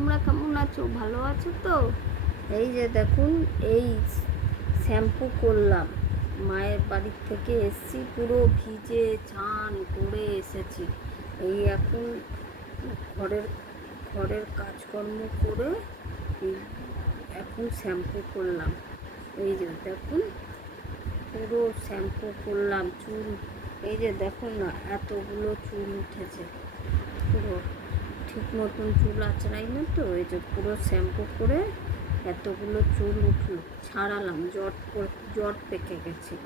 তোমরা কেমন আছো? ভালো আছো তো? এই যে দেখুন, এই শ্যাম্পু করলাম, মায়ের বাড়ির থেকে এসেছি, পুরো ভিজে চান করে এসেছি। এই এখন ঘরের ঘরের কাজকর্ম করে এখন শ্যাম্পু করলাম। এই যে দেখুন, পুরো শ্যাম্পু করলাম। চুল এই যে দেখুন না, এতগুলো চুল উঠেছে। পুরো ঠিক মতন চুল আঁচড়াই না তো, এই যে পুরো শ্যাম্পু করে এতগুলো চুল উঠলো, ছাড়ালাম। জট পেকে গেছিল।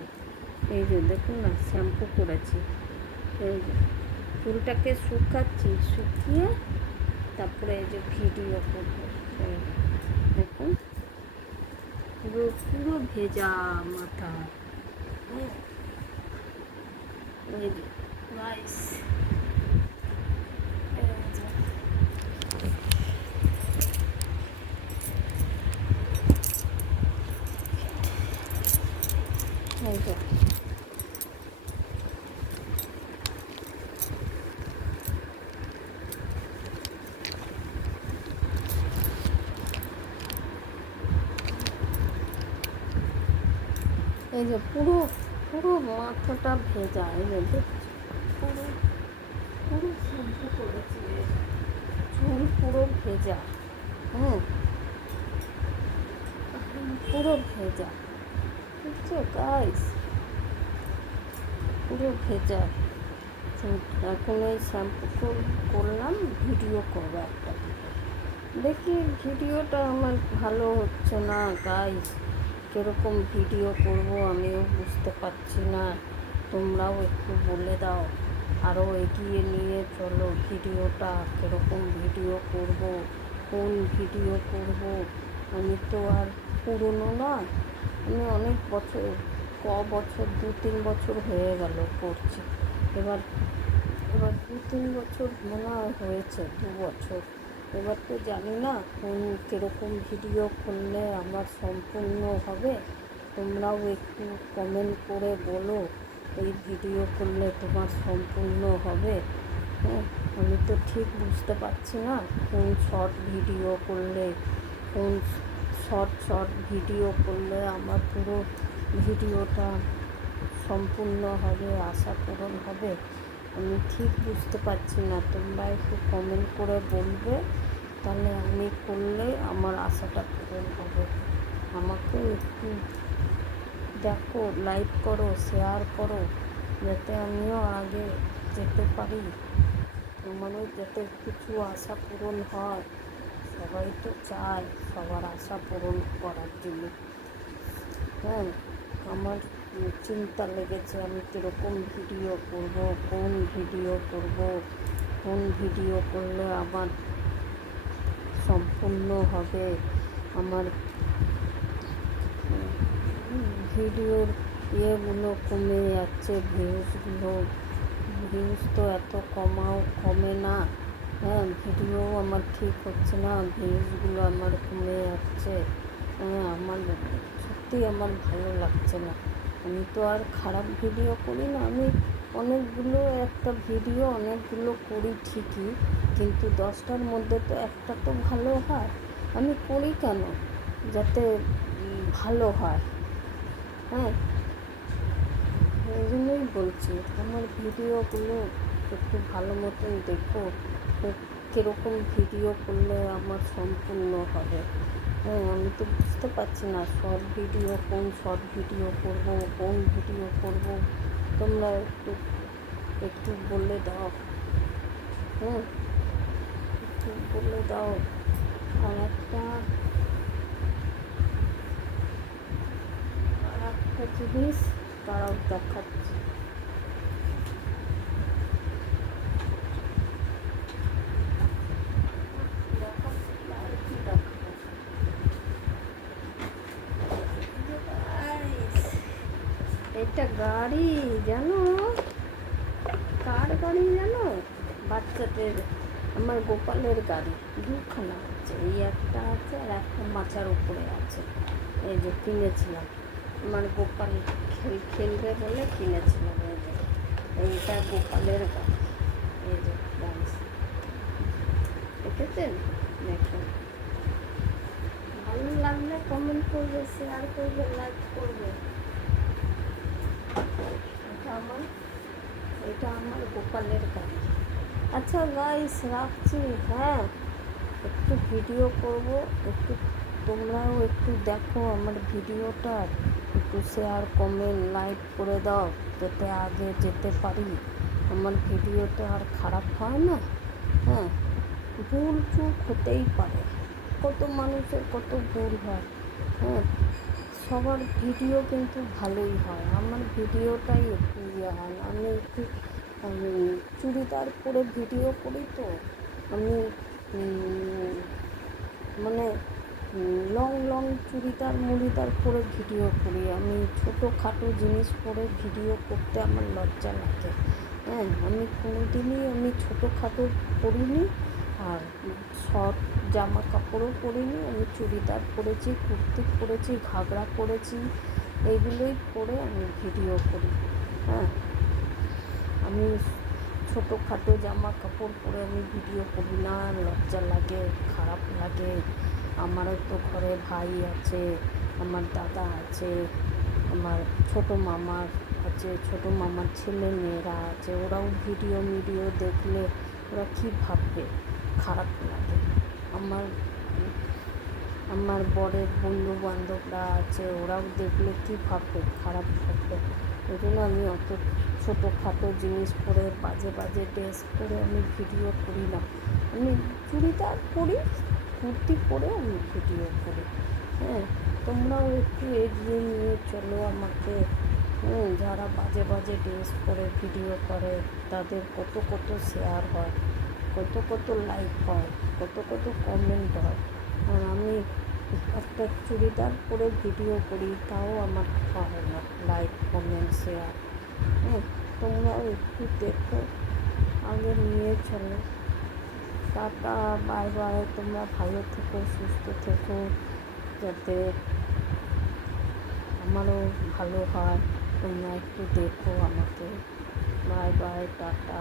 এই যে দেখুন না, শ্যাম্পু করেছি। এই যে চুলটাকে শুকাচ্ছি, শুকিয়ে তারপরে এই যে ভিডিও করবো। এই দেখুন, পুরো পুরো ভেজা মাথা। এই যে রাইস, এই যে এই যে পুরো পুরো মাথাটা ভেজা। এই যে দেখছি, পুরো পুরো শ্যাম্পু করেছি, চুল পুরো ভেজা। হ্যাঁ, পুরো ভেজা, বুঝছো গাইস? পুরো ভেজা চুল। এখন এই শ্যাম্পু করলাম, ভিডিও করবো একটা। দেখি ভিডিওটা আমার ভালো হচ্ছে না গাইস। কীরকম ভিডিও করব আমিও বুঝতে পারছি না। তোমরাও একটু বলে দাও, আরও এগিয়ে নিয়ে চলো ভিডিওটা। কীরকম ভিডিও করব, কোন ভিডিও করব? আমি তো আর পুরনো না, আমি অনেক বছর, বছর 2-3 বছর হয়ে গেল করছি। এবার এবার 2-3 বছর মনে হয়েছে, 2 বছর। এবার তো জানি না কোন কীরকম ভিডিও করলে আমার সম্পূর্ণ হবে। তোমরাও একটু কমেন্ট করে বলো, এই ভিডিও করলে তোমার সম্পূর্ণ হবে। হ্যাঁ, আমি তো ঠিক বুঝতে পারছি না কোন শর্ট ভিডিও করলে, কোন শর্ট ভিডিও করলে আমার পুরো ভিডিওটা সম্পূর্ণ হবে, আশা পূরণ হবে। আমি ঠিক বুঝতে পারছি না। তোমরা একটু কমেন্ট করে বলবে, তাহলে আমি করলে আমার আশাটা পূরণ হবে। আমাকে একটু দেখো, লাইক করো, শেয়ার করো, যাতে আমিও আগে যেতে পারি, আমারও যাতে কিছু আশা পূরণ হয়। সবাই তো চায় সবার আশা পূরণ করার জন্য। হ্যাঁ, আমার চিন্তা লেগেছে আমি কীরকম ভিডিও করব, কোন ভিডিও করব, কোন ভিডিও করলে আমার সম্পূর্ণ হবে। আমার ভিডিওর ইয়েগুলো কমে যাচ্ছে, ভিউজ তো এত কমে না। হ্যাঁ, ভিডিও আমার ঠিক হচ্ছে না, ভিউজগুলো আমার কমে যাচ্ছে। হ্যাঁ, আমার সত্যি আমার ভালো লাগছে না। আমি তো আর খারাপ ভিডিও করি না, আমি একটা ভিডিও অনেকগুলো করি ঠিকই, কিন্তু 10টার মধ্যে তো একটা তো ভালো হয়। আমি করি কেন? যাতে ভালো হয়। হ্যাঁ, এই জন্যই বলছি, আমার ভিডিওগুলো একটু ভালো মতন দেখো, কীরকম ভিডিও করলে আমার সম্পূর্ণ হবে। হ্যাঁ, আমি তো বুঝতে পারছি না শর্ট ভিডিও, কোন শর্ট ভিডিও করব, কোন ভিডিও করব। তোমরা একটু বলে দাও। হ্যাঁ, একটু বলে দাও। আর একটা জিনিস তারাও দেখাচ্ছি। এটা গাড়ি, জানো কার গাড়ি জানো? বাচ্চাদের, আমার গোপালের গাড়ি। দুখানা আছে, এই একটা আছে আর একটা মাচার উপরে আছে। এই যে কিনেছিলাম, আমার গোপাল খেলবে বলে কিনেছিলাম। এই যে এইটা গোপালের গাড়ি। এই যে দেখেছেন, দেখুন, ভালো লাগলে কমেন্ট করবে, শেয়ার করবে, লাইক করবে। এটা আমার এটা আমার গোপালের গাড়ি। আচ্ছা গাইস, রাখছি। হ্যাঁ, একটু ভিডিও করব, একটু তোমরাও একটু দেখো আমার ভিডিওটা, একটু শেয়ার কমেন্ট লাইক করে দাও, যাতে আগে যেতে পারি। আমার ভিডিওটা আর খারাপ হয় না। হ্যাঁ, ভুল চুক হতেই পারে, কত মানুষের কত ভুল হয়। হ্যাঁ, সবার ভিডিও কিন্তু ভালোই হয়, আমার ভিডিওটাই একটু ইয়ে হয় না। আমি একটু চুড়িদার পরে ভিডিও করি তো, আমি মানে লং লং চুড়িদার মুড়িদার পরে ভিডিও করি। আমি ছোটোখাটো জিনিস পরে ভিডিও করতে আমার লজ্জা লাগে। হ্যাঁ, আমি কোনোদিনই আমি ছোটোখাটো করিনি, আর শর্ট জামা কাপড়ও পরিনি। আমি চুড়িদার পরেছি, কুর্তি পরেছি, ঘাগরা পরেছি, এইগুলোই পরে আমি ভিডিও করি। হ্যাঁ, আমি ছোটোখাটো জামা কাপড় পরে আমি ভিডিও করি না, লজ্জা লাগে, খারাপ লাগে। আমারও তো ঘরে ভাই আছে, আমার দাদা আছে, আমার ছোটো মামার আছে, ছোটো মামার ছেলে মেয়েরা আছে, ওরাও ভিডিও দেখলে ওরা কী ভাববে, খারাপ লাগে। আমার আমার বরের বন্ধু বান্ধবরা আছে, ওরাও দেখলে কী ভাববে, খারাপ ভাববে। ওই জন্য আমি অত ছোটোখাটো জিনিস পরে, বাজে বাজে ড্রেস পরে আমি ভিডিও করি না। আমি চুড়িদার পরি, কুর্তি পরে আমি ভিডিও করি। হ্যাঁ, তোমরাও একটু এগিয়ে নিয়ে চলো আমাকে। যারা বাজে বাজে ড্রেস পরে ভিডিও করে, তাদের কত কত শেয়ার হয়, কত কত লাইক হয়, কত কত কমেন্ট হয়। আর আমি একটা চুড়িদার পরে ভিডিও করি, তাও আমার হয় না লাইক কমেন্ট শেয়ার। তোমরাও একটু দেখো, আগে নিয়ে চলো। Tata, bye bye. তোমরা ভালো থেকো, সুস্থ থেকো, যাতে আমারও ভালো হয়। তোমরা একটু দেখো আমাকে। Bye bye, tata.